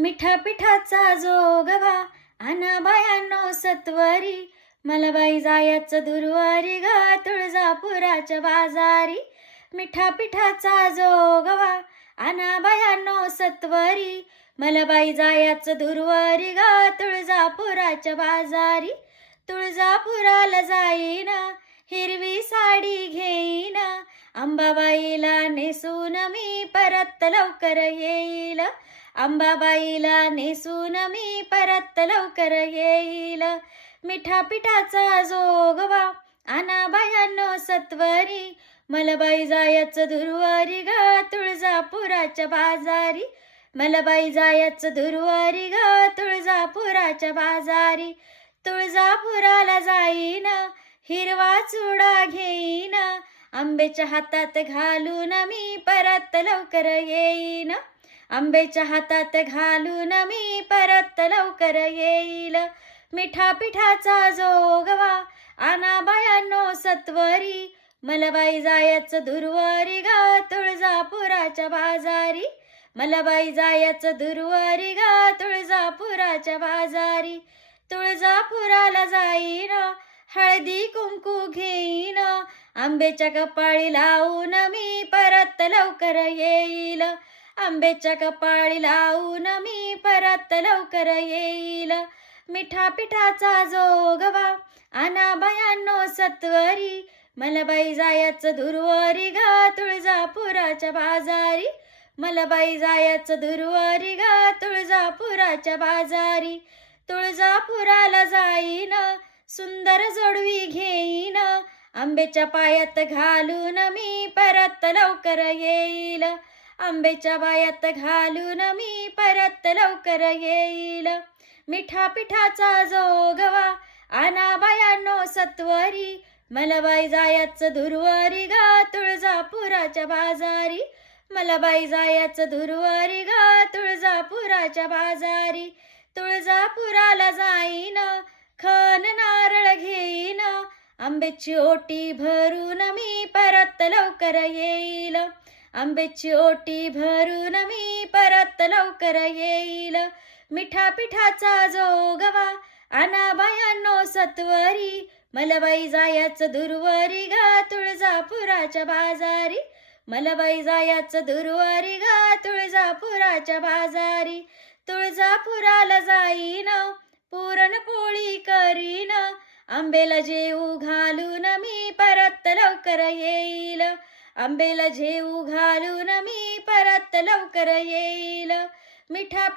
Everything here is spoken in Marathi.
मिठा पिठाचा जोगवा आणा बायांनो सत्वरी, मला बाई जायचं दुर्वारी ग तुळजापुराच्या बाजारी. मिठा पिठाचा जोगवा आणा बायांनो सत्वरी, मला बाई जायचं दुर्वारी ग तुळजापुराच्या बाजारी. तुळजापुराला जाईन हिरवी साडी घेईन, अंबाबाईला नेसून मी परत लवकर येईल. अंबाबाईला नेसून मी परत लवकर येईल. मिठा पिठाचा जोगवा आणा बायांनो सत्वरी, मला बाई जायचं दुर्वारी ग तुळजापुराच्या बाजारी. मला बाई जायचं दुर्वारी ग तुळजापुराच्या बाजारी. तुळजापुराला जाईन हिरवा चुडा घेईन, आंब्याच्या हातात घालून मी परत लवकर येईन. आंब्याच्या हातात घालून मी परत लवकर येईल. मिठा पिठाचा जोगवा आणा बायांनो सत्वरी, मला बाई जायचं दुर्वारी ग तुळजापुराच्या बाजारी. मला बाई जायचं दुर्वारी ग तुळजापुराच्या बाजारी. तुळजापुराला जाईन हळदी कुंकू घेईन, आंब्याच्या कपाळी लावून मी परत लवकर येईल. आंब्याच्या कपाळी लावून मी परत लवकर येईल. मिठा पिठाचा जोगवा आणा बायांनो सत्वरी, मला बाई जायचं दुर्वारी ग तुळजापुराच्या बाजारी. मला बाई जायचं दुर्वारी ग तुळजापुराच्या बाजारी. तुळजापुराला जाईन सुंदर जोडवी घेईन, आंब्याच्या पायात घालून मी परत लवकर येईल. आंब्याच्या पायात घालून मी परत लवकर येईल. मिठा पिठाचा जोगवा आणा बायांनो सत्वरी, मला बाई जायचं दुर्वारी ग तुळजापुराच्या बाजारी. मला बाई जायचं दुर्वारी ग तुळजापुराच्या बाजारी. तुळजापुराला जाईन खण नारळ घेईन, आंब्याची ओटी भरून मी परत लवकर येईल. आंब्याची ओटी भरून मी परत लवकर येईल. मिठा पिठाचा जोगवा आणा बायांनो सत्वरी, मला बाई जायचं दुर्वारी ग तुळजापुराच्या बाजारी. मला बाई जायचं दुर्वारी ग तुळजापुराच्या बाजारी. तुळजापुराला जाईन पुरणपोळी करीन, आंब्याला जेऊ घालून मी परत लवकर येईल. आंब्याला जेऊ घालून मी परत लवकर येईल. मिठा